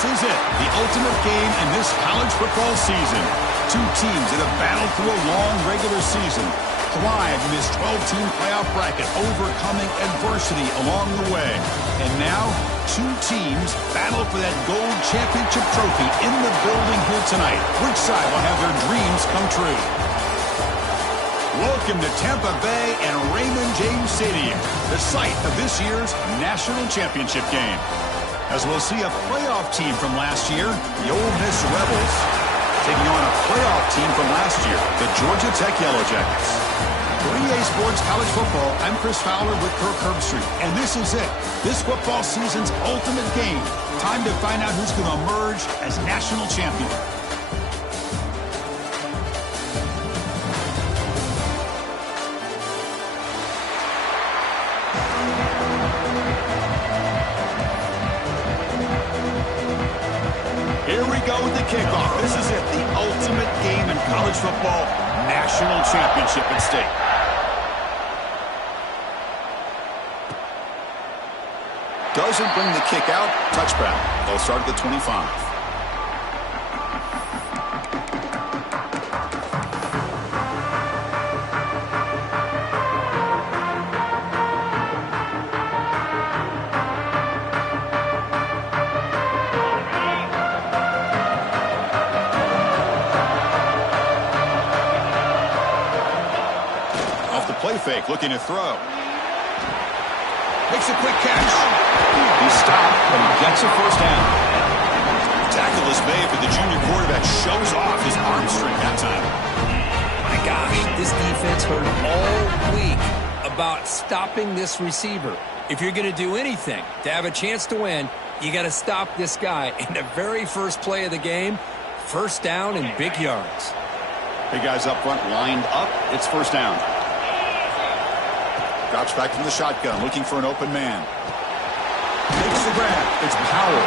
This is it, the ultimate game in this college football season. Two teams that have battled through a long regular season, thrived in this 12-team playoff bracket, overcoming adversity along the way. And now, two teams battle for that gold championship trophy in the building here tonight. Which side will have their dreams come true? Welcome to Tampa Bay and Raymond James Stadium, the site of this year's national championship game. As we'll see a playoff team from last year, the Ole Miss Rebels, taking on a playoff team from last year, the Georgia Tech Yellow Jackets. For EA Sports College Football, I'm Chris Fowler with Kirk Herbstreit, and this is it, this football season's ultimate game. Time to find out who's going to emerge as national champion. Here we go with the kickoff. This is it, the ultimate game in college football, national championship at stake. Doesn't bring the kick out, touchback. They'll start at the 25. Play fake, looking to throw. Makes a quick catch. He's stopped, but he gets a first down. Tackle is made, but the junior quarterback shows off his arm strength that time. My gosh, this defense heard all week about stopping this receiver. If you're going to do anything to have a chance to win, you got to stop this guy. In the very first play of the game, first down and big yards. Big guys up front lined up. It's first down. Drops back from the shotgun, looking for an open man. Takes the grab. It's Powell.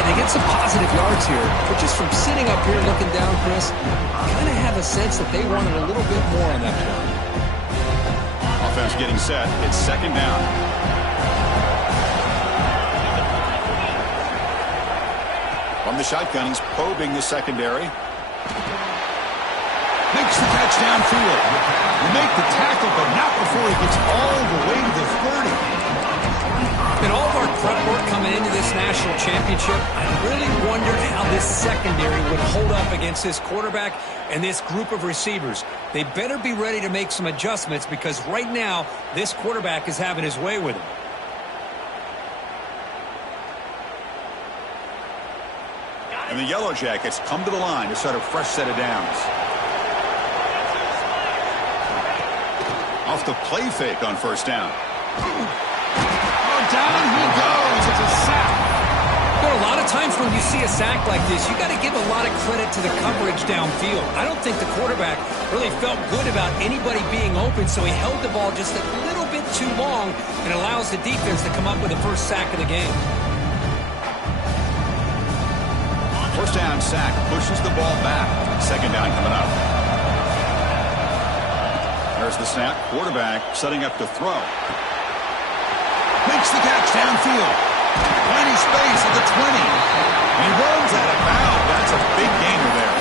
And they get some positive yards here, but just from sitting up here looking down, Chris, kind of have a sense that they wanted a little bit more on that play. Offense getting set. It's second down. From the shotgun, he's probing the secondary. Makes the catch downfield. Will make the tackle, but not before he gets all the way to the 30. In all of our prep work coming into this national championship, I really wondered how this secondary would hold up against this quarterback and this group of receivers. They better be ready to make some adjustments because right now, this quarterback is having his way with him. And the Yellow Jackets come to the line to start a fresh set of downs. Off the play fake on first down. Oh, down he goes. It's a sack. There are a lot of times when you see a sack like this, you got to give a lot of credit to the coverage downfield. I don't think the quarterback really felt good about anybody being open, so he held the ball just a little bit too long and allows the defense to come up with the first sack of the game. First down sack pushes the ball back. Second down coming up. There's the snap. Quarterback setting up to throw. Makes the catch downfield. Plenty space at the 20. He runs out of bounds. That's a big gainer there.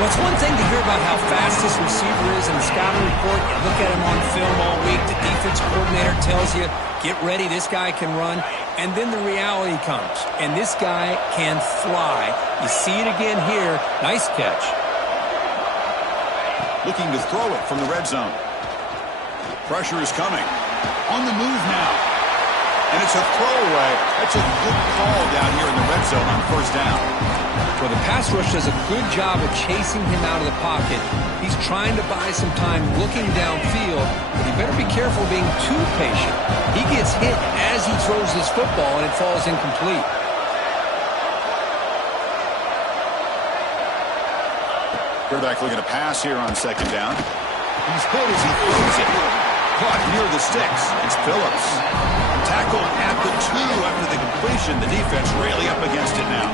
Well, it's one thing to hear about how fast this receiver is in the scouting report. You look at him on film all week. The defense coordinator tells you, get ready, this guy can run. And then the reality comes. And this guy can fly. You see it again here. Nice catch. Looking to throw it from the red zone. Pressure is coming. On the move now. And it's a throwaway. That's a good call down here in the red zone on first down. Well, the pass rush does a good job of chasing him out of the pocket. He's trying to buy some time looking downfield, but he better be careful being too patient. He gets hit as he throws his football, and it falls incomplete. Quarterback looking to pass here on second down. He's hit as he throws it. Caught near the sticks. It's Phillips. Tackled at the 2 after the completion. The defense really up against it now.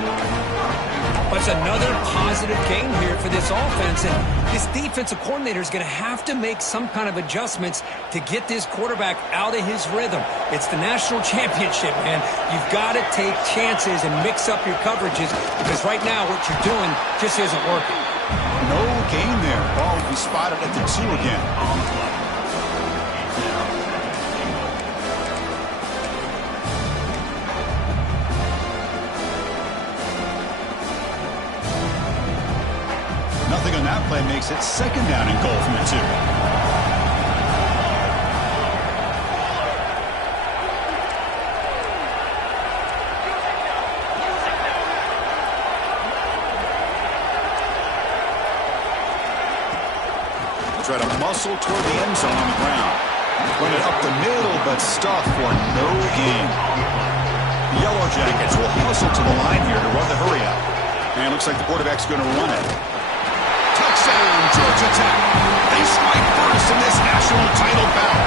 That's another positive positive gain here for this offense, and this defensive coordinator is going to have to make some kind of adjustments to get this quarterback out of his rhythm. It's the national championship, man. You've got to take chances and mix up your coverages, because right now what you're doing just isn't working. No gain there. Ball will be spotted at the 2 again. Nothing on that play makes it second down and goal from the 2. Try to muscle toward the end zone on the ground. Run it up the middle, but stuffed for no gain. The Yellow Jackets will hustle to the line here to run the hurry up. And it looks like the quarterback's going to run it. Touchdown, Georgia Tech. They strike first in this national title bout.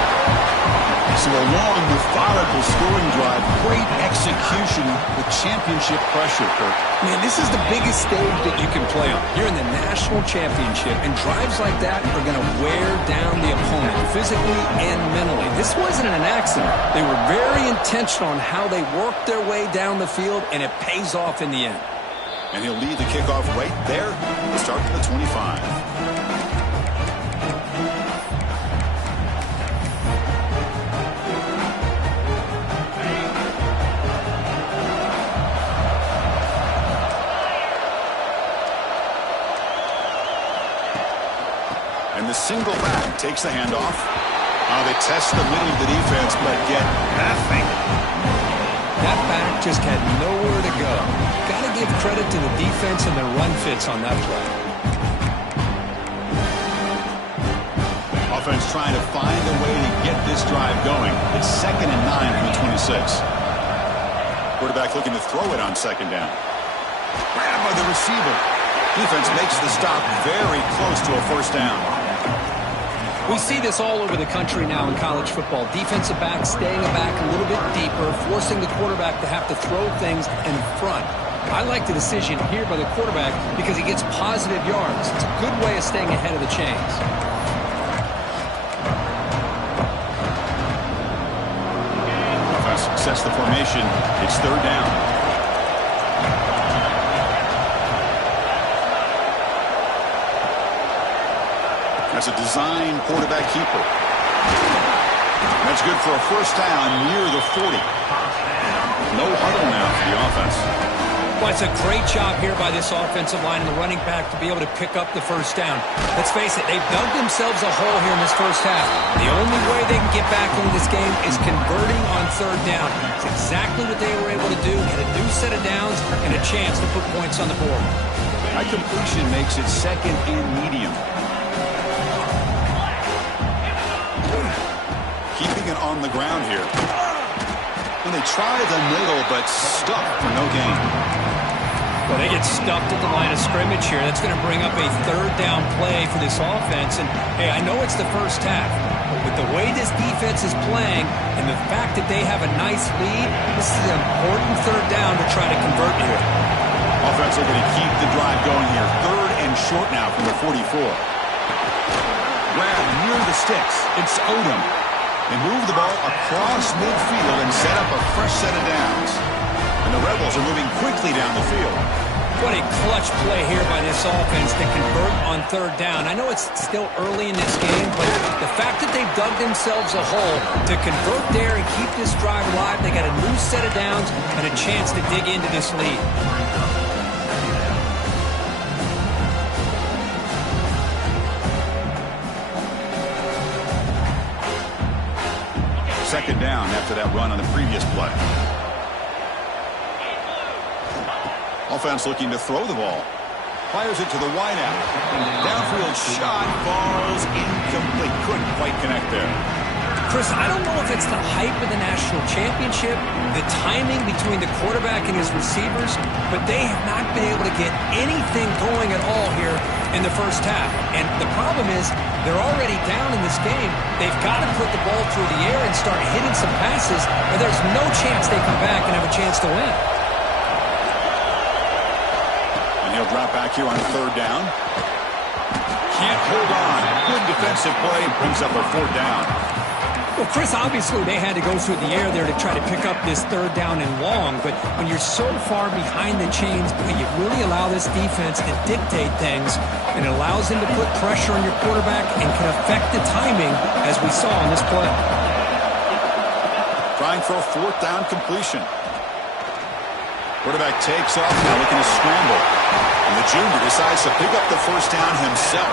So a long, methodical scoring drive. Great execution with championship pressure, Kirk. Man, this is the biggest stage that you can play on. You're in the national championship, and drives like that are going to wear down the opponent physically and mentally. This wasn't an accident. They were very intentional on how they worked their way down the field, and it pays off in the end. And he'll lead the kickoff right there to start to the 25. And the single back takes the handoff. They test the middle of the defense, but get nothing. That back just had nowhere to go. Got to give credit to the defense and their run fits on that play. Offense trying to find a way to get this drive going. It's 2nd and 9 from the 26. Quarterback looking to throw it on 2nd down. Grabbed by the receiver. Defense makes the stop very close to a 1st down. We see this all over the country now in college football. Defensive backs staying back a little bit deeper, forcing the quarterback to have to throw things in front. I like the decision here by the quarterback because he gets positive yards. It's a good way of staying ahead of the chains. Offense sets the formation. It's 3rd down. That's a design quarterback keeper. That's good for a 1st down near the 40. No huddle now for the offense. Well, it's a great job here by this offensive line and the running back to be able to pick up the 1st down. Let's face it, they've dug themselves a hole here in this 1st half. The only way they can get back into this game is converting on 3rd down. It's exactly what they were able to do. Get a new set of downs and a chance to put points on the board. That completion makes it 2nd and medium. Keeping it on the ground here. And they try the middle, but stuffed for no gain. Well, they get stuffed at the line of scrimmage here. That's going to bring up a 3rd down play for this offense. And, hey, I know it's the 1st half, but with the way this defense is playing and the fact that they have a nice lead, this is an important 3rd down to try to convert here. Offense looking to keep the drive going here. 3rd and short now from the 44. Grab near the sticks. It's Odom. They move the ball across midfield and set up a fresh set of downs. And the Rebels are moving quickly down the field. What a clutch play here by this offense to convert on 3rd down. I know it's still early in this game, but the fact that they've dug themselves a hole to convert there and keep this drive alive, they got a new set of downs and a chance to dig into this lead. 2nd down after that run on the previous play. Offense looking to throw the ball. Fires it to the wideout. Downfield shot falls incomplete. Couldn't quite connect there. Chris, I don't know if it's the hype of the national championship, the timing between the quarterback and his receivers, but they have not been able to get anything going at all here in the 1st half. And the problem is they're already down in this game. They've got to put the ball through the air and start hitting some passes, or there's no chance they come back and have a chance to win. And he'll He'll drop back here on third down. Can't hold on. Good defensive play. Brings up a fourth down. Well, Chris, obviously they had to go through the air there to try to pick up this third down and long, but when you're so far behind the chains, you really allow this defense to dictate things, and it allows them to put pressure on your quarterback and can affect the timing, as we saw on this play. Trying for a fourth down completion. Quarterback takes off, now looking to scramble. And the junior decides to pick up the first down himself.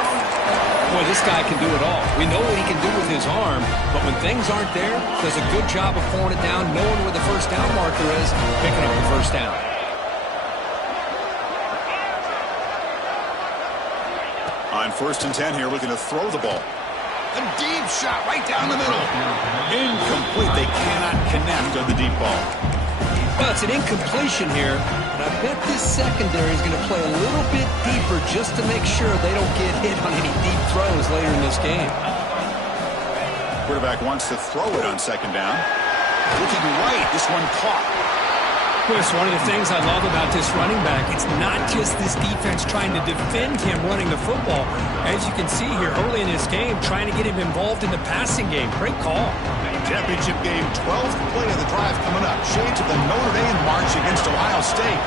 Boy, this guy can do it all. We know what he can do with his arm, but when things aren't there, does a good job of pulling it down, knowing where the first down marker is, picking up the first down. On 1st and 10 here, looking to throw the ball. A deep shot right down the middle. Incomplete. They cannot connect on the deep ball. Well, it's an incompletion here, but I bet this secondary is going to play a little bit deeper just to make sure they don't get hit on any deep throws later in this game. Quarterback wants to throw it on 2nd down. Looking right, this one caught. Chris, one of the things I love about this running back, it's not just this defense trying to defend him running the football. As you can see here early in this game, trying to get him involved in the passing game. Great call. Championship game, 12th play of the drive coming up. Shades of the Notre Dame march against Ohio State.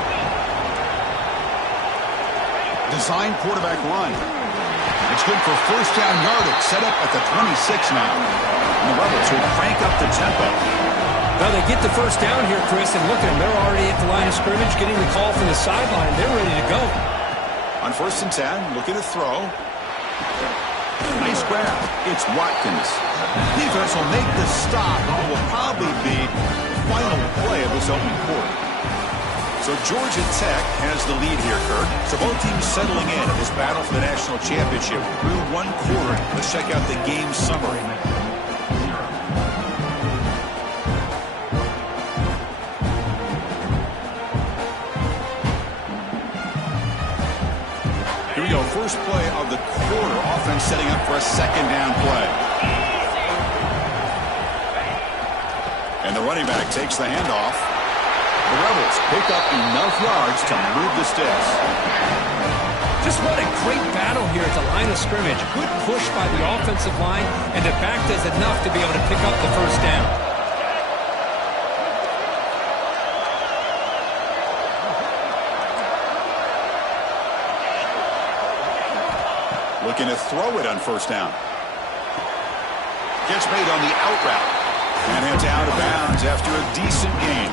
Design quarterback run. It's good for first down yardage. Set up at the 26 now. And the Rebels will crank up the tempo. Well, they get the first down here, Chris, and look at them. They're already at the line of scrimmage, getting the call from the sideline. They're ready to go. On 1st and 10, looking to throw. Nice grab. It's Watkins. Defense will make the stop. It will probably be the final play of this opening quarter. So Georgia Tech has the lead here, Kurt. So both teams settling in this battle for the national championship through one quarter. Let's check out the game summary. Here we go. First play of the quarter. Offense setting up for a 2nd down play. And the running back takes the handoff. The Rebels pick up enough yards to move the sticks. Just what a great battle here at the line of scrimmage. Good push by the offensive line, and the back does enough to be able to pick up the first down. Looking to throw it on 1st down. Gets made on the out route. And it's out of bounds after a decent gain.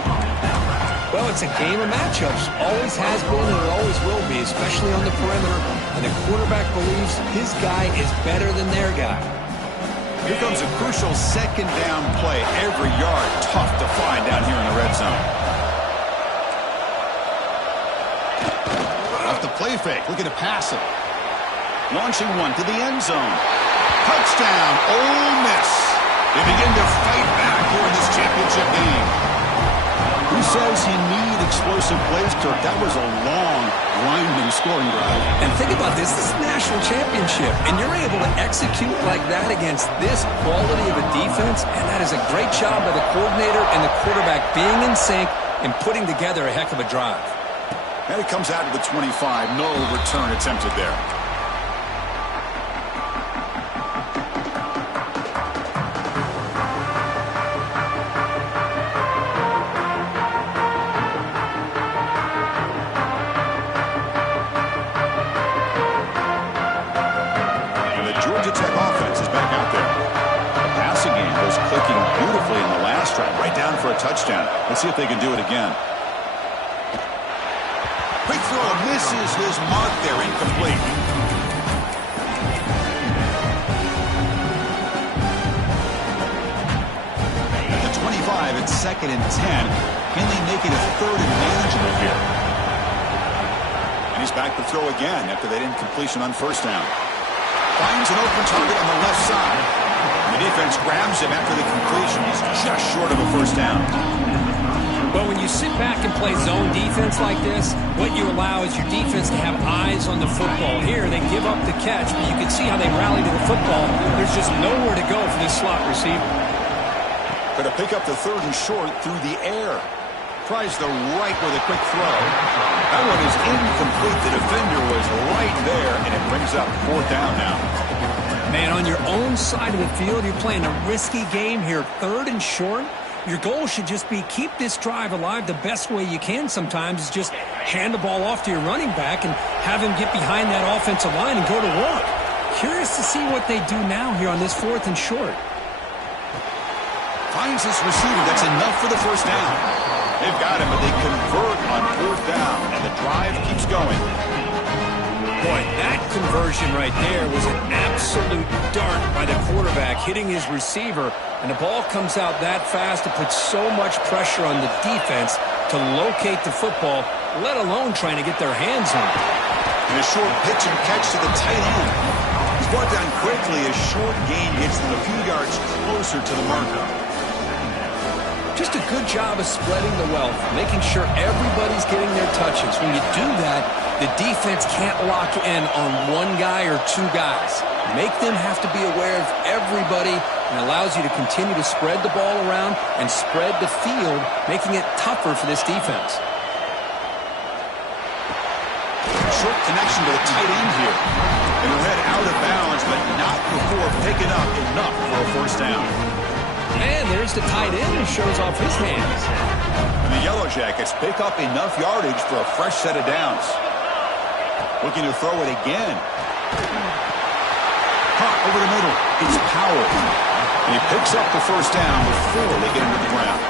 Well, it's a game of matchups. Always has been and it always will be, especially on the perimeter. And the quarterback believes his guy is better than their guy. Here comes a crucial 2nd down play. Every yard tough to find down here in the red zone. Off the play fake. Looking to pass it. Launching one to the end zone. Touchdown, Ole Miss. They begin to fight back here in this championship game. Who says you need explosive plays, Kirk? That was a long, winding scoring drive. And think about this. This is a national championship, and you're able to execute like that against this quality of a defense, and that is a great job by the coordinator and the quarterback being in sync and putting together a heck of a drive. And it comes out to the 25. No return attempted there. Touchdown. Let's see if they can do it again. Quick throw misses his mark there, incomplete. At the 25, it's 2nd and 10. Can they make it a 3rd and manageable here? And he's back to throw again after that incompletion on 1st down. Finds an open target on the left side. The defense grabs him after the completion. He's just short of a 1st down. But when you sit back and play zone defense like this, what you allow is your defense to have eyes on the football. Here, they give up the catch, but you can see how they rally to the football. There's just nowhere to go for this slot receiver. Going to pick up the 3rd and short through the air. Tries the right with a quick throw. That one is incomplete. The defender was right there, and it brings up 4th down now. Man, on your own side of the field, you're playing a risky game here. 3rd and short. Your goal should just be keep this drive alive the best way you can sometimes is just hand the ball off to your running back and have him get behind that offensive line and go to work. Curious to see what they do now here on this 4th and short. Finds this receiver. That's enough for the 1st down. They've got him, but they convert on 4th down, and the drive keeps going. Boy, that conversion right there was an absolute dart by the quarterback hitting his receiver, and the ball comes out that fast. It puts so much pressure on the defense to locate the football, let alone trying to get their hands on it. And a short pitch and catch to the tight end. He's brought down quickly. A short gain gets them a few yards closer to the marker. Just a good job of spreading the wealth, making sure everybody's getting their touches. When you do that, the defense can't lock in on one guy or 2 guys. Make them have to be aware of everybody, and allows you to continue to spread the ball around and spread the field, making it tougher for this defense. Short connection to the tight end here. And read out of bounds, but not before picking up enough for a 1st down. And there's the tight end who shows off his hands. And the Yellow Jackets pick up enough yardage for a fresh set of downs. Looking to throw it again. Caught over the middle. It's Powell. And he picks up the 1st down before they get him to the ground.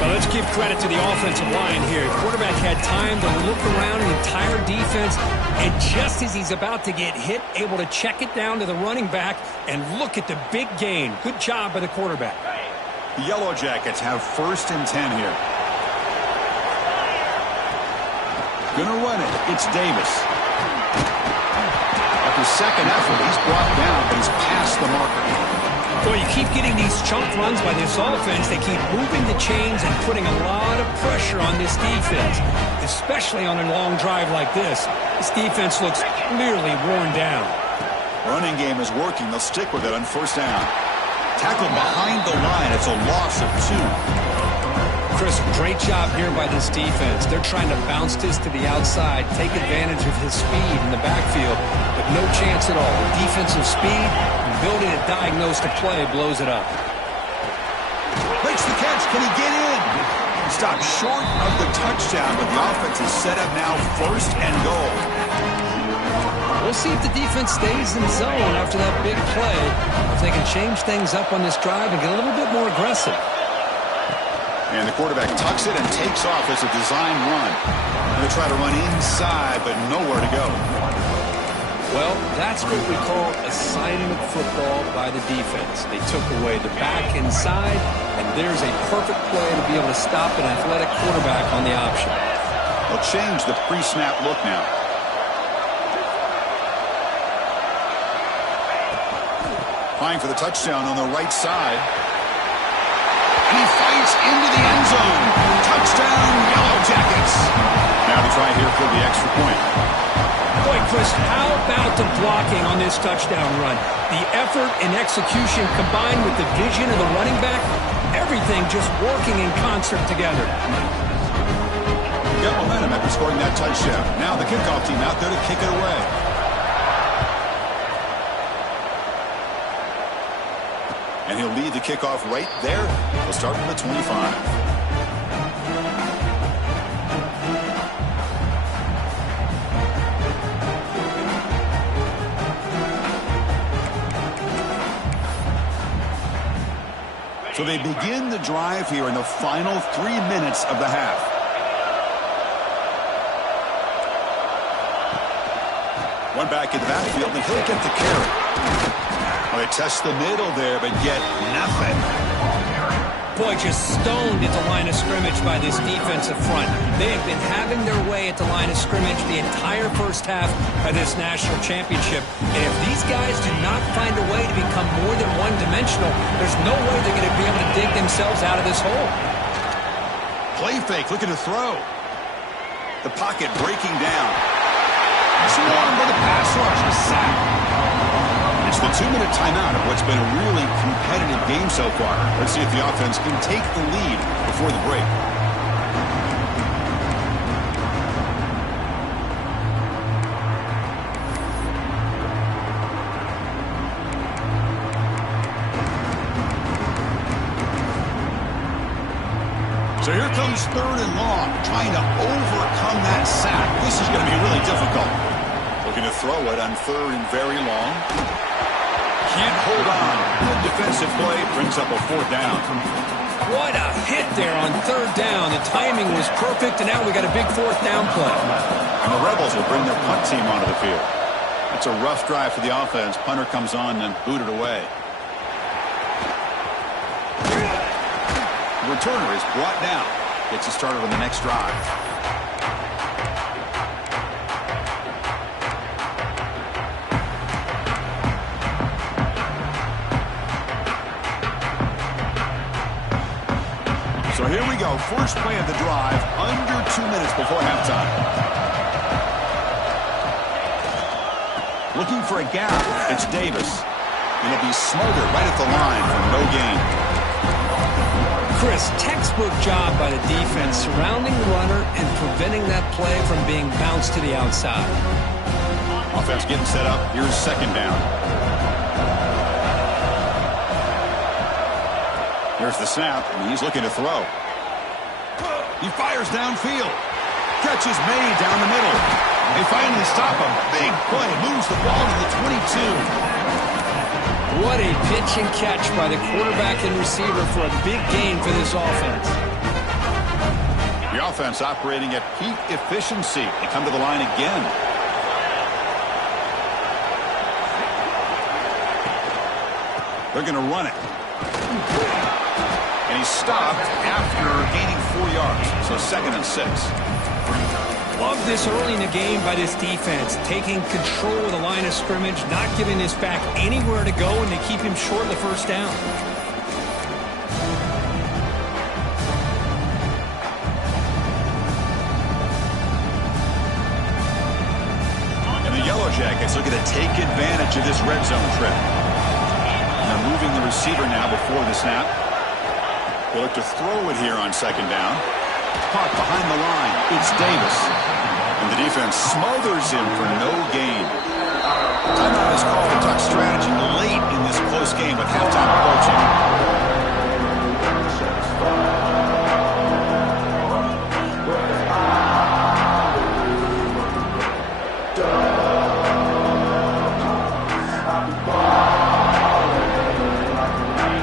Well, let's give credit to the offensive line here. The quarterback had time to look around the entire defense, and just as he's about to get hit, able to check it down to the running back, and look at the big gain. Good job by the quarterback. The Yellow Jackets have 1st and 10 here. Gonna run it. It's Davis. After 2nd effort, he's brought down, but he's past the marker. Boy, you keep getting these chunk runs by this offense. They keep moving the chains and putting a lot of pressure on this defense, especially on a long drive like this. This defense looks clearly worn down. Running game is working. They'll stick with it on 1st down. Tackled behind the line. It's a loss of 2. Chris, great job here by this defense. They're trying to bounce this to the outside, take advantage of his speed in the backfield, but no chance at all. The defensive speed, ability to diagnose the play, blows it up. Makes the catch. Can he get in? Stopped short of the touchdown, but the offense is set up now 1st and goal. We'll see if the defense stays in zone after that big play, if they can change things up on this drive and get a little bit more aggressive. And the quarterback tucks it and takes off as a design run. Going to try to run inside, but nowhere to go. Well, that's what we call assignment football by the defense. They took away the back inside, and there's a perfect play to be able to stop an athletic quarterback on the option. They'll change the pre-snap look now. Applying for the touchdown on the right side. And he fights into the end zone. Touchdown, Yellow Jackets. Now to try here for the extra point. Boy, Chris, how about the blocking on this touchdown run? The effort and execution combined with the vision of the running back, everything just working in concert together. Got momentum after scoring that touchdown. Now the kickoff team out there to kick it away. And he'll lead the kickoff right there. We'll start from the 25. So they begin the drive here in the final 3 minutes of the half. One back in the backfield, and he'll get the carry. Well, they test the middle there, but yet nothing. Boy, just stoned at the line of scrimmage by this defensive front. They have been having their way at the line of scrimmage the entire 1st half of this national championship. And if these guys do not find a way to become more than one-dimensional, there's no way they're going to be able to dig themselves out of this hole. Play fake, looking to throw. The pocket breaking down. Swarmed by the pass rush, a sack. It's the 2-minute timeout of what's been a really competitive game so far. Let's see if the offense can take the lead before the break. So here comes 3rd and long, trying to overcome that sack. This is going to be really difficult. Looking to throw it on 3rd and very long. Can't hold on. Good defensive play, brings up a 4th down. What a hit there on 3rd down. The timing was perfect, and now we got a big 4th down play. And the Rebels will bring their punt team onto the field. It's a rough drive for the offense. Punter comes on and booted away. The returner is brought down. Gets you started on the next drive. So here we go. First play of the drive, under 2 minutes before halftime. Looking for a gap. It's Davis. And it'll be smothered right at the line for no gain. Chris, textbook job by the defense surrounding the runner and preventing that play from being bounced to the outside. Offense getting set up. Here's 2nd down. Here's the snap, and he's looking to throw. He fires downfield. Catch is made down the middle. They finally stop him. Big play. Moves the ball to the 22. What a pitch and catch by the quarterback and receiver for a big gain for this offense. The offense operating at peak efficiency. They come to the line again. They're going to run it. And he's stopped after gaining 4 yards. So 2nd and 6. Love this early in the game by this defense, taking control of the line of scrimmage, not giving this back anywhere to go, and to keep him short of the 1st down. And the Yellow Jackets looking to take advantage of this red zone trip. And they're moving the receiver now before the snap. They look to throw it here on 2nd down. Caught behind the line. It's Davis. And the defense smothers him for no gain. Timeout is called to talk strategy late in this close game with halftime approaching.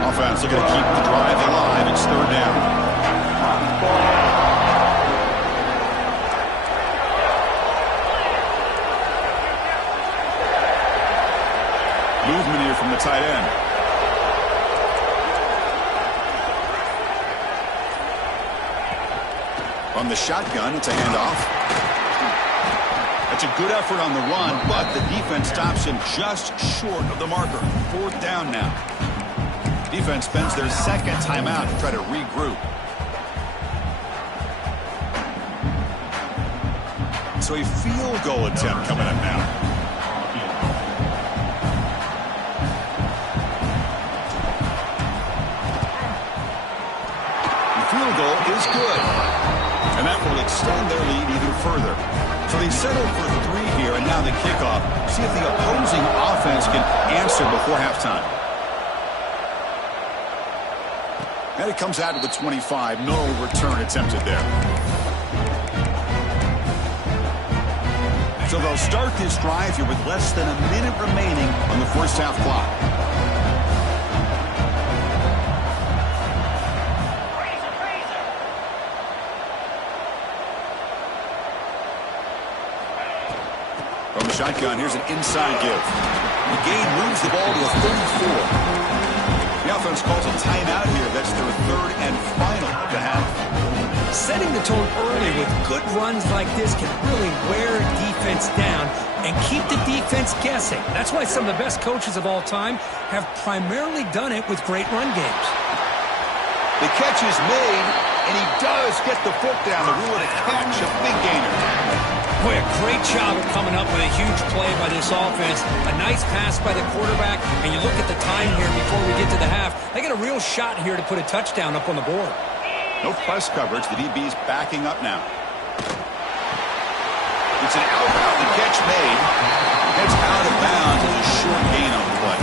Offense looking to keep the drive alive. It's 3rd down. Movement here from the tight end. From the shotgun, it's a handoff. That's a good effort on the run, but the defense stops him just short of the marker. 4th down now. Defense spends their 2nd timeout to try to regroup. So a field goal attempt coming up now. Field goal is good. And that will extend their lead even further. So they settled for 3 here, and now the kickoff. See if the opposing offense can answer before halftime. And it comes out to the 25. No return attempted there. So they'll start this drive here with less than a minute remaining on the 1st half clock. From the shotgun, here's an inside give. McGade moves the ball to the 34. The offense calls a timeout here. That's their 3rd and final of the half. Setting the tone early with good runs like this can really wear a defense down and keep the defense guessing. That's why some of the best coaches of all time have primarily done it with great run games. The catch is made, and he does get the foot down to rule it a catch, a big gainer. Boy, a great job of coming up with a huge play by this offense. A nice pass by the quarterback, and you look at the time here before we get to the half. They got a real shot here to put a touchdown up on the board. No press coverage. The DB's backing up now. It's an outbound. The catch made. It's out of bounds. It's a short gain on the play.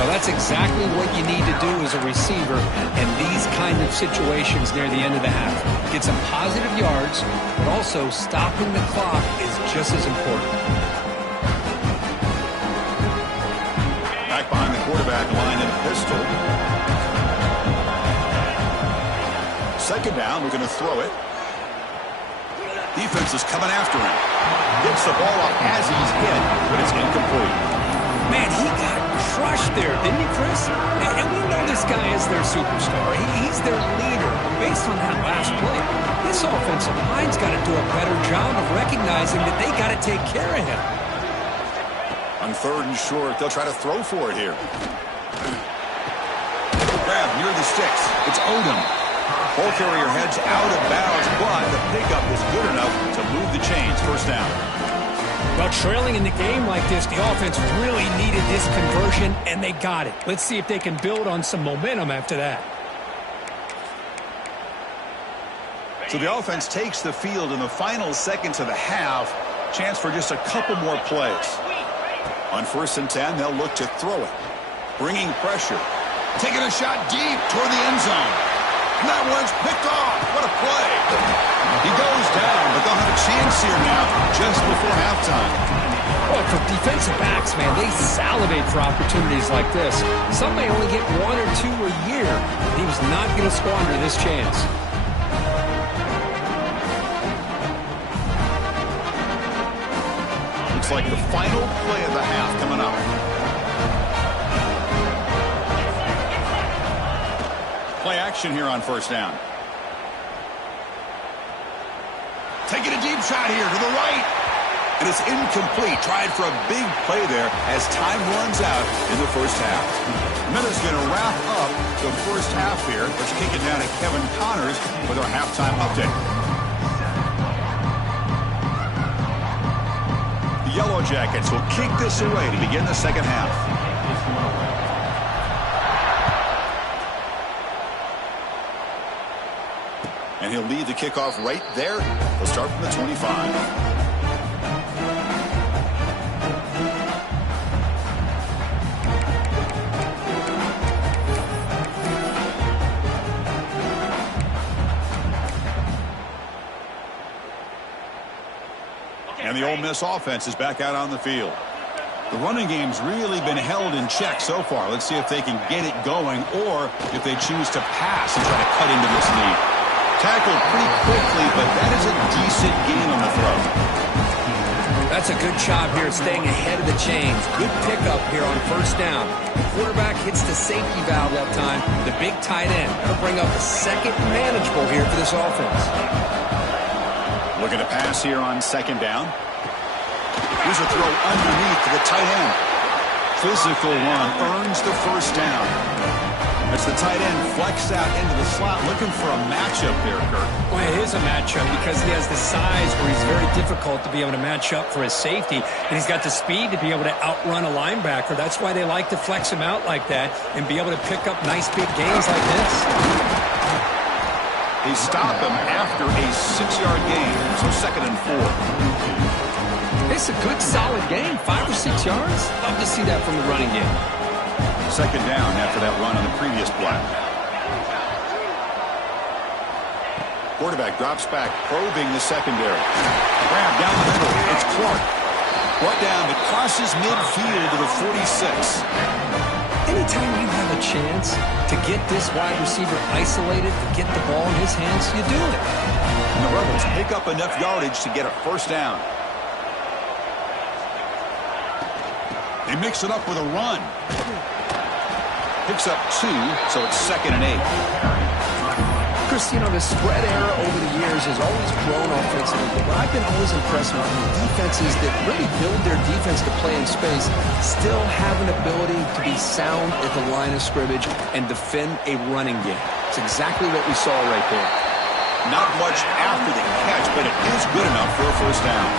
Well, that's That's exactly what you need to do as a receiver in these kind of situations near the end of the half. Get some positive yards, but also stopping the clock is just as important. Back behind the quarterback line in a pistol. Second down, we're going to throw it. Defense is coming after him. Gets the ball up as he's hit, but it's incomplete. Man, he got crushed there, didn't he, Chris? And we know this guy is their superstar. He's their leader. Based on that last play, this offensive line's got to do a better job of recognizing that they got to take care of him. On third and short, they'll try to throw for it here. Grab near the sticks. It's Odom. Ball carrier heads out of bounds, but the pickup is good enough to move the chains. First down. Well, trailing in the game like this, the offense really needed this conversion, and they got it. Let's see if they can build on some momentum after that. So the offense takes the field in the final seconds of the half. Chance for just a couple more plays. On 1st and 10, they'll look to throw it. Bringing pressure. Taking a shot deep toward the end zone. And that one's picked off. What a play. He goes down, but they'll have a chance here now just before halftime. Well, for defensive backs, man, they salivate for opportunities like this. Some may only get 1 or 2 a year. He was not going to squander this chance. Looks like the final play of the half coming up. Play action here on 1st down. Taking a deep shot here to the right. And it's incomplete. Tried for a big play there as time runs out in the first half. Minutes going to wrap up the first half here. Let's kick it down to Kevin Connors with our halftime update. The Yellow Jackets will kick this away to begin the second half. And he'll lead the kickoff right there. We'll start from the 25. And the Ole Miss offense is back out on the field. The running game's really been held in check so far. Let's see if they can get it going or if they choose to pass and try to cut into this lead. Tackled pretty quickly, but that is a decent gain on the throw. That's a good job here staying ahead of the chains. Good pickup here on 1st down. The quarterback hits the safety valve that time. The big tight end. That'll bring up a second manageable here for this offense. Looking to pass here on 2nd down. Here's a throw underneath to the tight end. Physical run earns the 1st down. As the tight end flexed out into the slot, looking for a matchup there, Kurt. Well, it is a matchup because he has the size where he's very difficult to be able to match up for his safety, and he's got the speed to be able to outrun a linebacker. That's why they like to flex him out like that and be able to pick up nice big gains like this. They stop him after a 6-yard gain, so 2nd and 4. It's a good, solid game, 5 or 6 yards. Love to see that from the running game. 2nd down after that run on the previous play. Quarterback drops back, probing the secondary. Grab down the middle. It's Clark. Brought down, but crosses midfield to the 46. Anytime you have a chance to get this wide receiver isolated, to get the ball in his hands, you do it. And the Rebels pick up enough yardage to get a 1st down. They mix it up with a run. Picks up 2, so it's 2nd and 8. Chris, you know, the spread era over the years has always grown offensively, but what I've been always impressed with the defenses that really build their defense to play in space still have an ability to be sound at the line of scrimmage and defend a running game. It's exactly what we saw right there. Not much after the catch, but it is good enough for a 1st down.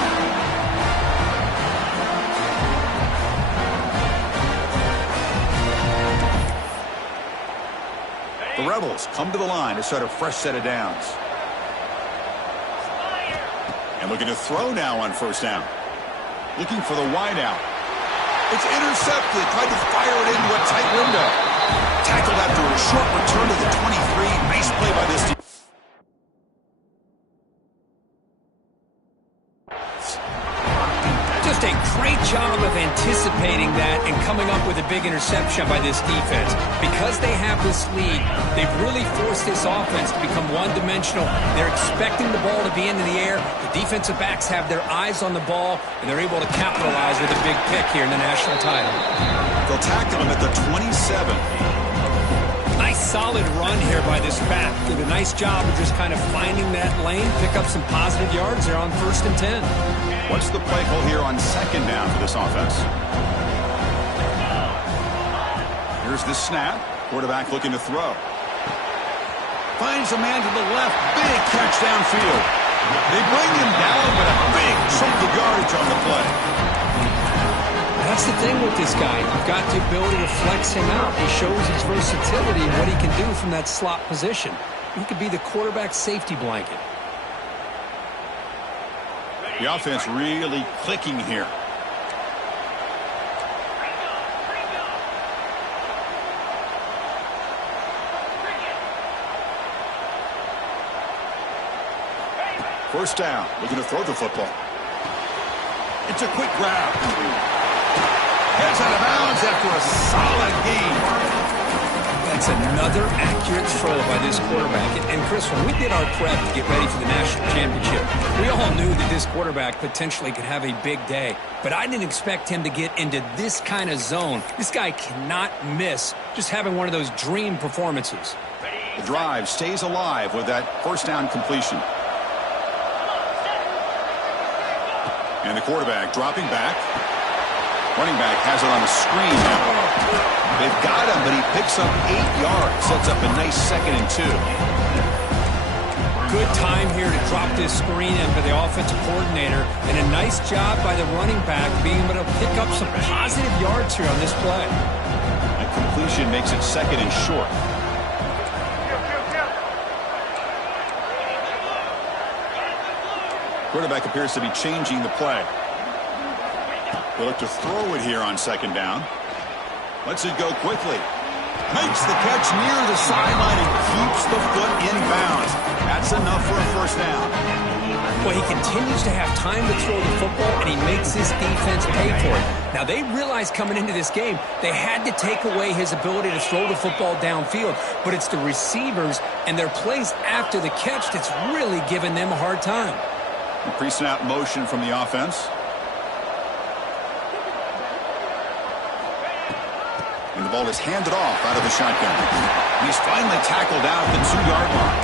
The Rebels come to the line to start a fresh set of downs. And looking to throw now on 1st down. Looking for the wideout. It's intercepted. Tried to fire it into a tight window. Tackled after a short return to the 23. Nice play by this team. Just a great job of anticipating that and coming up with a big interception by this defense. Because they have this lead, they've really forced this offense to become one-dimensional. They're expecting the ball to be into the air. The defensive backs have their eyes on the ball, and they're able to capitalize with a big pick here in the national title. They'll tackle him at the 27. Nice solid run here by this back. Did a nice job of just kind of finding that lane, pick up some positive yards there on 1st and 10. What's the play call here on 2nd down for this offense? Here's the snap. Quarterback looking to throw. Finds a man to the left. Big catch downfield. They bring him down, but a big chunk of yardage on the play. That's the thing with this guy. You've got the ability to flex him out. He shows his versatility and what he can do from that slot position. He could be the quarterback's safety blanket. The offense really clicking here. First down, looking to throw the football. It's a quick grab. Heads out of bounds after a solid gain. That's another accurate throw by this quarterback. And Chris, when we did our prep to get ready for the national championship, we all knew that this quarterback potentially could have a big day. But I didn't expect him to get into this kind of zone. This guy cannot miss just having one of those dream performances. The drive stays alive with that first down completion. And the quarterback dropping back. Running back has it on a screen now. They've got him, but he picks up 8 yards. Sets up a nice 2nd and 2. Good time here to drop this screen in for the offensive coordinator. And a nice job by the running back being able to pick up some positive yards here on this play. And completion makes it 2nd and short. Quarterback appears to be changing the play. They'll look to throw it here on 2nd down. Lets it go quickly. Makes the catch near the sideline and keeps the foot in bounds. That's enough for a first down. Well, he continues to have time to throw the football, and he makes this defense pay for it. Now, they realized coming into this game, they had to take away his ability to throw the football downfield. But it's the receivers and their plays after the catch that's really giving them a hard time. Pre-snap motion from the offense. And the ball is handed off out of the shotgun. He's finally tackled out at the 2-yard line.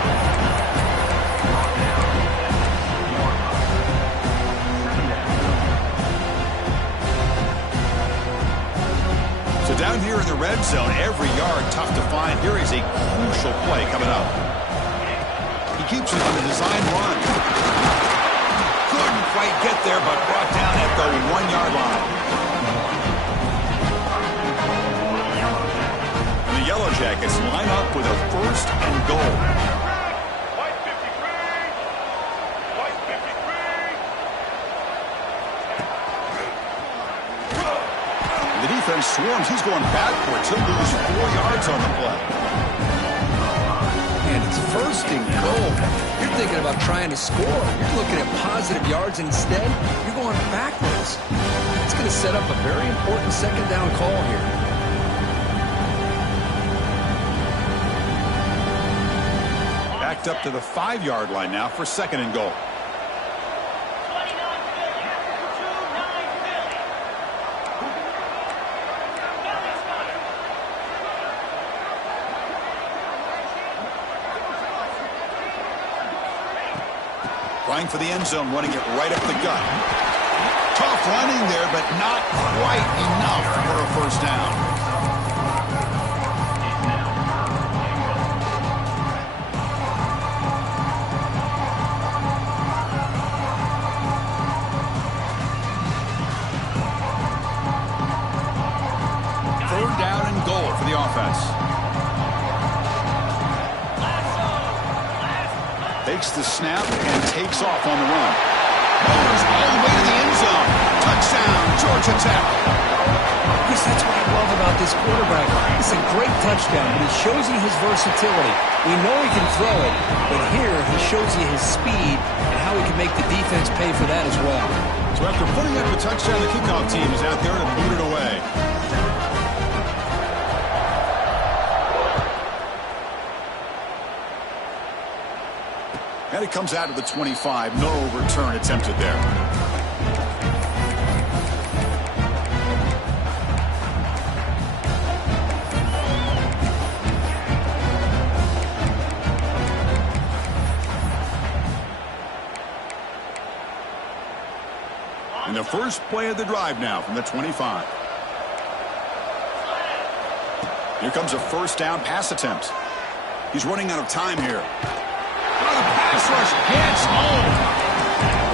So down here in the red zone, every yard tough to find. Here is a crucial play coming up. He keeps it on the design run. Couldn't quite get there, but brought down at the 1-yard line. The Yellow Jackets line up with a 1st and goal. The defense swarms. He's going backwards. He'll lose 4 yards on the play. And it's 1st and goal. You're thinking about trying to score. You're looking at positive yards, and instead, you're going backwards. It's going to set up a very important 2nd down call here. Up to the 5-yard line now for 2nd and goal. Trying for the end zone, running it right up the gut. Tough running there, but not quite enough for a first down. Takes the snap and takes off on the run. Motors all the way to the end zone. Touchdown, Georgia Tech. Chris, that's what I love about this quarterback. It's a great touchdown, but he shows you his versatility. We know he can throw it, but here he shows you his speed and how he can make the defense pay for that as well. So after putting up a touchdown, the kickoff team is out there to boot it away. And it comes out to the 25. No return attempted there. And the first play of the drive now from the 25. Here comes a first down pass attempt. He's running out of time here. Oh, the pass rush hits home.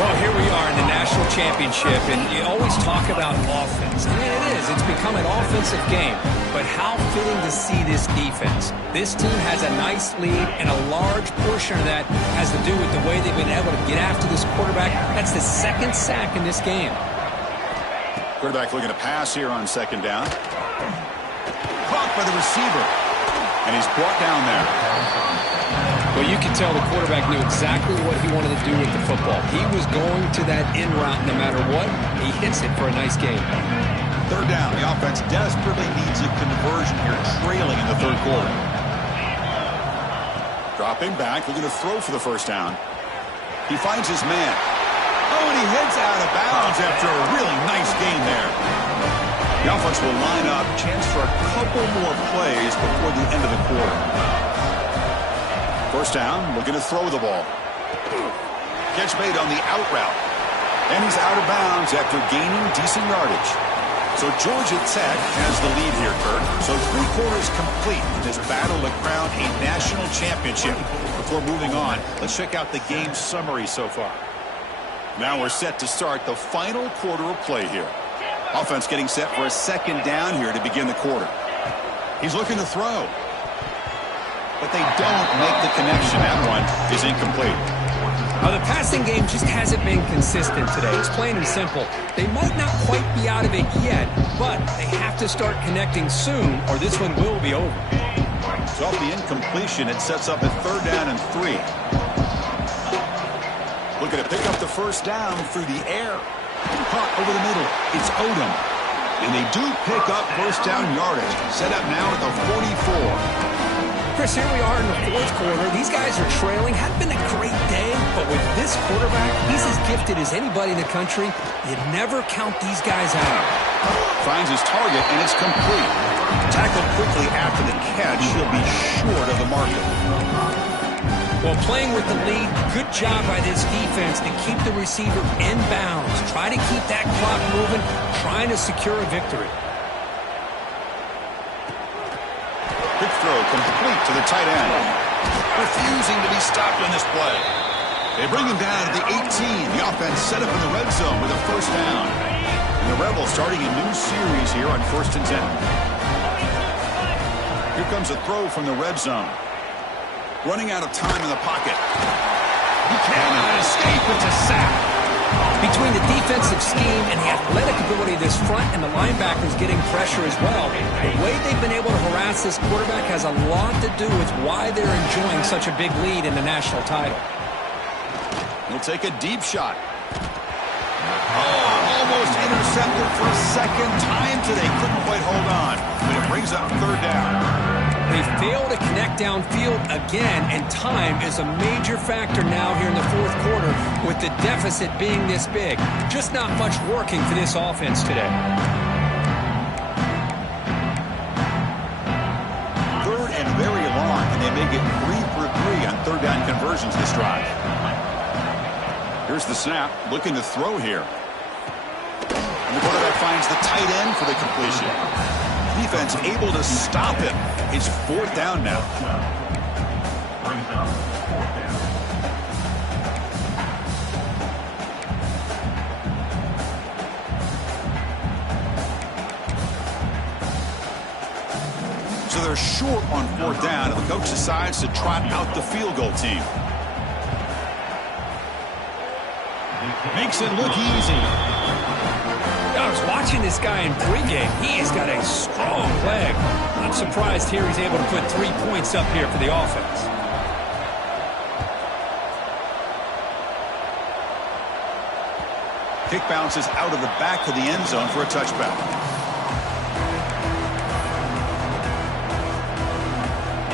Well, here we are in the national championship, and you always talk about offense. I mean, it is. It's become an offensive game. But how fitting to see this defense. This team has a nice lead, and a large portion of that has to do with the way they've been able to get after this quarterback. That's the second sack in this game. Quarterback looking to pass here on second down. Caught by the receiver. And he's brought down there. Well, you can tell the quarterback knew exactly what he wanted to do with the football. He was going to that in route no matter what. He hits it for a nice game. Third down. The offense desperately needs a conversion here, trailing in the third quarter. Dropping back, looking to throw for the first down. He finds his man. Oh, and he heads out of bounds after a really nice gain there. The offense will line up. Chance for a couple more plays before the end of the quarter. First down, looking to throw the ball. Catch made on the out route. And he's out of bounds after gaining decent yardage. So Georgia Tech has the lead here, Kurt. So 3 quarters complete in this battle to crown a national championship. Before moving on, let's check out the game summary so far. Now we're set to start the final quarter of play here. Offense getting set for a second down here to begin the quarter. He's looking to throw. But they don't make the connection. That one is incomplete. The passing game just hasn't been consistent today. It's plain and simple. They might not quite be out of it yet, but they have to start connecting soon or this one will be over. So off the incompletion, it sets up a third down and 3. Looking to pick up the first down through the air. Caught over the middle. It's Odom. And they do pick up first down yardage. Set up now at the 44. Chris, here we are in the fourth quarter. These guys are trailing. Hadn't been a great day, but with this quarterback, he's as gifted as anybody in the country. You never count these guys out. Finds his target, and it's complete. Tackled quickly after the catch. He'll be short of the marker. Well, playing with the lead, good job by this defense to keep the receiver in bounds. Try to keep that clock moving, trying to secure a victory. Quick throw complete to the tight end. Refusing to be stopped on this play. They bring him down to the 18. The offense set up in the red zone with a first down. And the Rebels starting a new series here on 1st and 10. Here comes a throw from the red zone. Running out of time in the pocket. He cannot escape. It's a sack. Between the defensive scheme and the athletic ability of this front and the linebackers getting pressure as well, the way they've been able to harass this quarterback has a lot to do with why they're enjoying such a big lead in the national title. He'll take a deep shot. Oh, almost intercepted for a second time today. Couldn't quite hold on, but it brings up third down. They fail to connect downfield again, and time is a major factor now here in the fourth quarter with the deficit being this big. Just not much working for this offense today. Third and very long, and they make it 3 for 3 on third down conversions this drive. Here's the snap, looking to throw here. And the quarterback finds the tight end for the completion. Defense able to stop him. It's fourth down now. So they're short on fourth down, and the coach decides to trot out the field goal team. Makes it look easy. I was watching this guy in pregame. He has got a strong leg. I'm surprised here he's able to put 3 points up here for the offense. Kick bounces out of the back of the end zone for a touchback.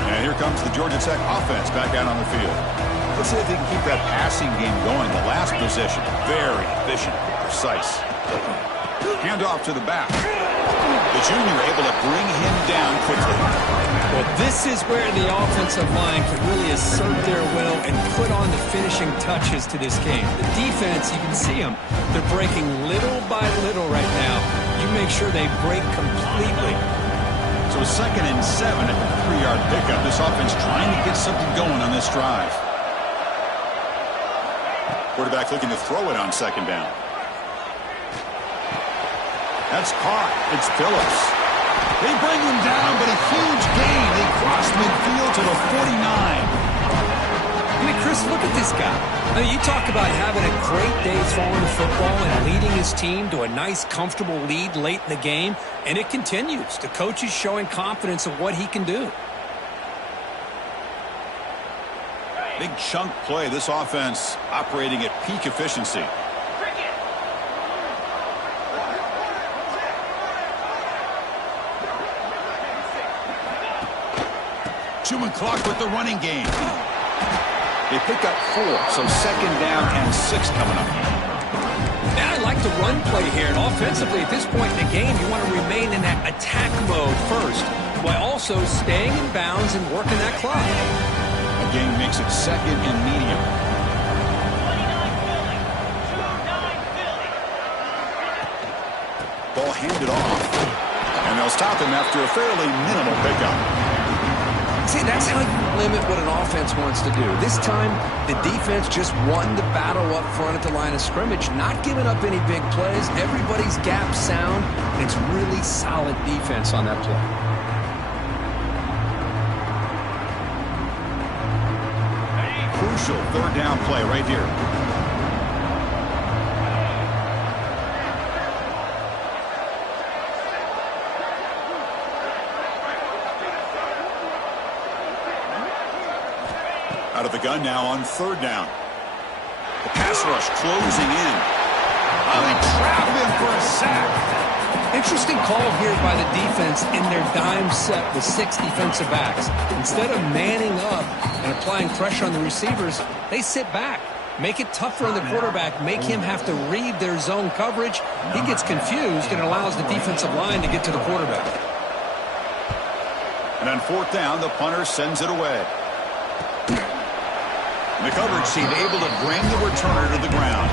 And here comes the Georgia Tech offense back out on the field. Let's see if they can keep that passing game going. The last possession, very efficient, precise. Handoff to the back. The junior able to bring him down quickly. Well, this is where the offensive line can really assert their will and put on the finishing touches to this game. The defense, you can see them. They're breaking little by little right now. You make sure they break completely. So a 2nd and 7 at the 3-yard pickup. This offense trying to get something going on this drive. Quarterback looking to throw it on 2nd down. That's caught. It's Phillips. They bring him down, but a huge gain. They cross midfield to the 49. I mean, Chris, look at this guy. I mean, you talk about having a great day throwing the football and leading his team to a nice, comfortable lead late in the game, and it continues. The coach is showing confidence of what he can do. Big chunk play. This offense operating at peak efficiency. Chewing clock with the running game. They pick up 4, so 2nd down and 6 coming up. And I like the run play here. And offensively, at this point in the game, you want to remain in that attack mode first, while also staying in bounds and working that clock. A game makes it 2nd and medium. Ball handed off. And they'll stop him after a fairly minimal pickup. See, that's how you limit what an offense wants to do. This time, the defense just won the battle up front at the line of scrimmage, not giving up any big plays. Everybody's gap sound. It's really solid defense on that play. Crucial 3rd down play right here. Out of the gun now on 3rd down. The pass rush closing in. Oh, they trap him for a sack. Interesting call here by the defense in their dime set with 6 defensive backs. Instead of manning up and applying pressure on the receivers, they sit back. Make it tougher on the quarterback. Make him have to read their zone coverage. He gets confused and allows the defensive line to get to the quarterback. And on 4th down, the punter sends it away. The coverage team able to bring the returner to the ground.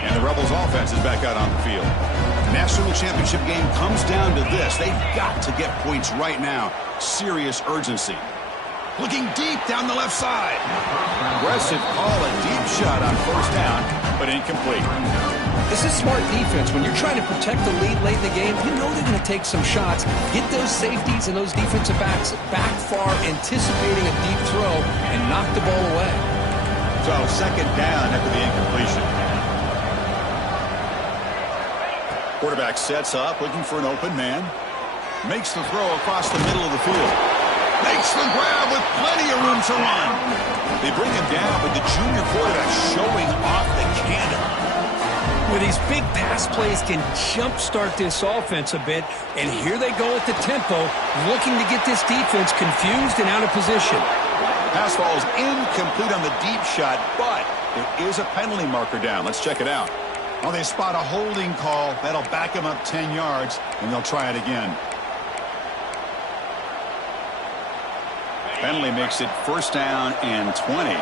And the Rebels offense is back out on the field. National championship game comes down to this. They've got to get points right now. Serious urgency. Looking deep down the left side. Aggressive call, a deep shot on 1st down, but incomplete. This is smart defense. When you're trying to protect the lead late in the game, you know they're going to take some shots. Get those safeties and those defensive backs back far, anticipating a deep throw, and knock the ball away. So 2nd down after the incompletion. Quarterback sets up, looking for an open man. Makes the throw across the middle of the field. Makes the grab with plenty of room to run. They bring him down, but the junior quarterback showing off the cannon. Well, these big pass plays can jumpstart this offense a bit, and here they go at the tempo, looking to get this defense confused and out of position. Pass falls incomplete on the deep shot, but there is a penalty marker down. Let's check it out. Oh, they spot a holding call. That'll back them up 10 yards, and they'll try it again. Penalty makes it 1st down and 20.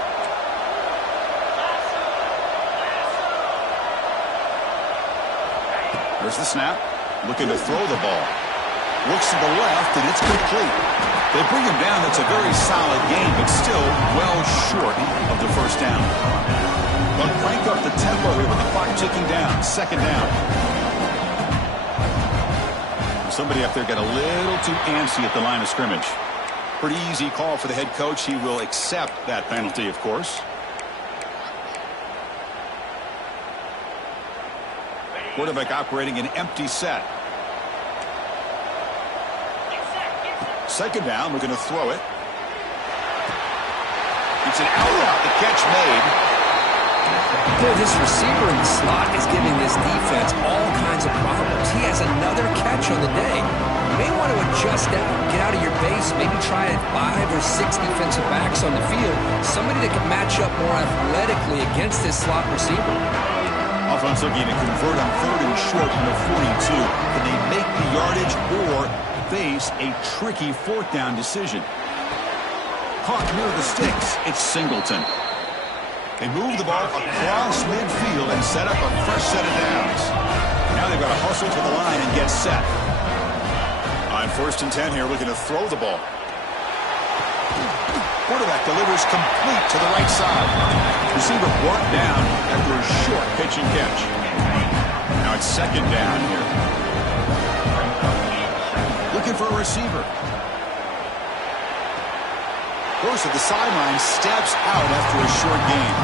There's the snap. Looking to throw the ball. Looks to the left, and it's complete. They bring him down. It's a very solid game, but still well short of the 1st down. They'll crank up the tempo here with the clock ticking down. 2nd down. Somebody up there got a little too antsy at the line of scrimmage. Pretty easy call for the head coach. He will accept that penalty, of course. Quarterback operating an empty set. Second down, we're going to throw it. It's an out route. The catch made. Boy, this receiver in the slot is giving this defense all kinds of problems. He has another catch on the day. You may want to adjust out, get out of your base, maybe try 5 or 6 defensive backs on the field, somebody that can match up more athletically against this slot receiver. Offense looking to convert on 3rd and short from the 42. Can they make the yardage or face a tricky 4th down decision? Caught near the sticks. It's Singleton. They move the ball across midfield and set up a fresh set of downs. Now they've got to hustle to the line and get set. On 1st and 10 here, looking to throw the ball. Quarterback delivers complete to the right side. Receiver brought down after a short pitch and catch. Now it's 2nd down here. Looking for a receiver. Goes to the sideline, steps out after a short gain.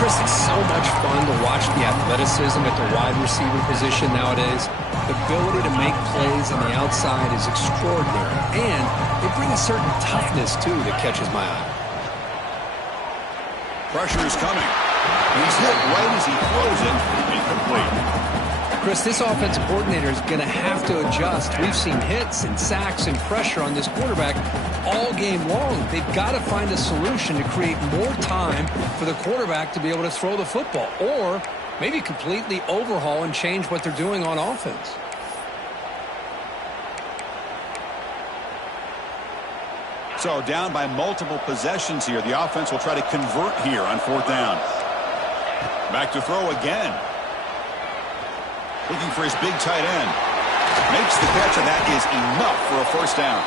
Chris, it's so much fun to watch the athleticism at the wide receiver position nowadays. The ability to make plays on the outside is extraordinary, and they bring a certain toughness, too, that catches my eye. Pressure is coming. He's hit right as he throws it. Incomplete. Chris, this offensive coordinator is going to have to adjust. We've seen hits and sacks and pressure on this quarterback all game long. They've got to find a solution to create more time for the quarterback to be able to throw the football, or maybe completely overhaul and change what they're doing on offense. So down by multiple possessions here. The offense will try to convert here on 4th down. Back to throw again. Looking for his big tight end. Makes the catch, and that is enough for a 1st down.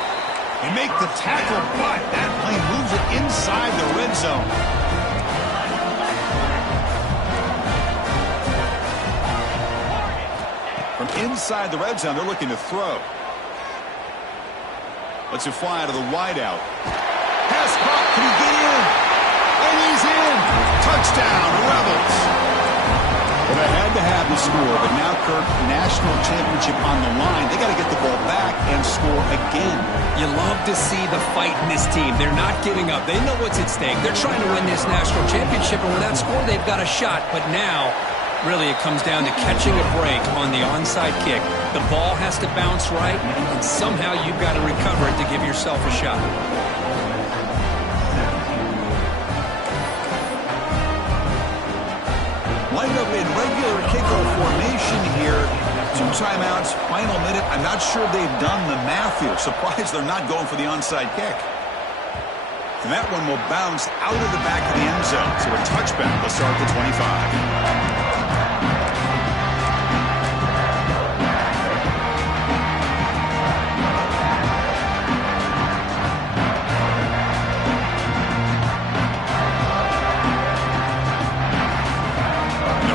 They make the tackle, but that plane moves it inside the red zone. From inside the red zone, they're looking to throw. Lets it fly out of the wideout. Pass caught. Can he get in? And he's in. Touchdown, Rebels. Well, they had to have the score, but now, Kirk, national championship on the line. They got to get the ball back and score again. You love to see the fight in this team. They're not giving up. They know what's at stake. They're trying to win this national championship, and with that score, they've got a shot. But now, really, it comes down to catching a break on the onside kick. The ball has to bounce right, and somehow you've got to recover it to give yourself a shot. Lined up in regular kickoff formation here. 2 timeouts, final minute. I'm not sure they've done the math here. Surprised they're not going for the onside kick. And that one will bounce out of the back of the end zone. So a touchback will start the 25.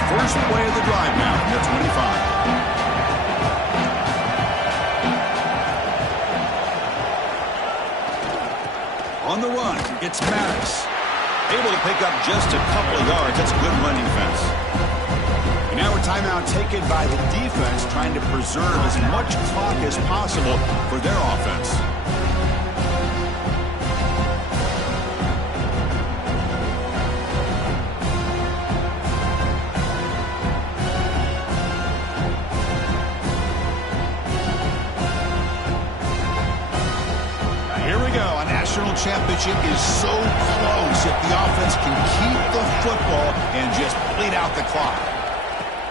First play of the drive now from the 25. On the run, it's Maddox. Able to pick up just a couple of yards. That's good run defense. And now a timeout taken by the defense, trying to preserve as much clock as possible for their offense. Championship is so close if the offense can keep the football and just bleed out the clock.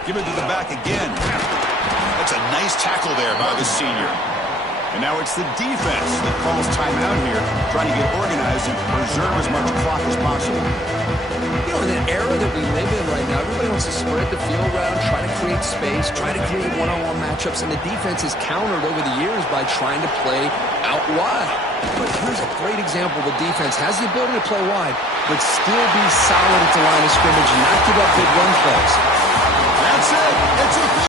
Give it to the back again. That's a nice tackle there by the senior. And now it's the defense that calls timeout here, trying to get organized and preserve as much clock as possible. You know, in the era that we live in right now, everybody wants to spread the field around, try to create space, try to create one-on-one matchups, and the defense is countered over the years by trying to play out wide. But here's a great example. The defense has the ability to play wide, but still be solid at the line of scrimmage and not give up big run plays.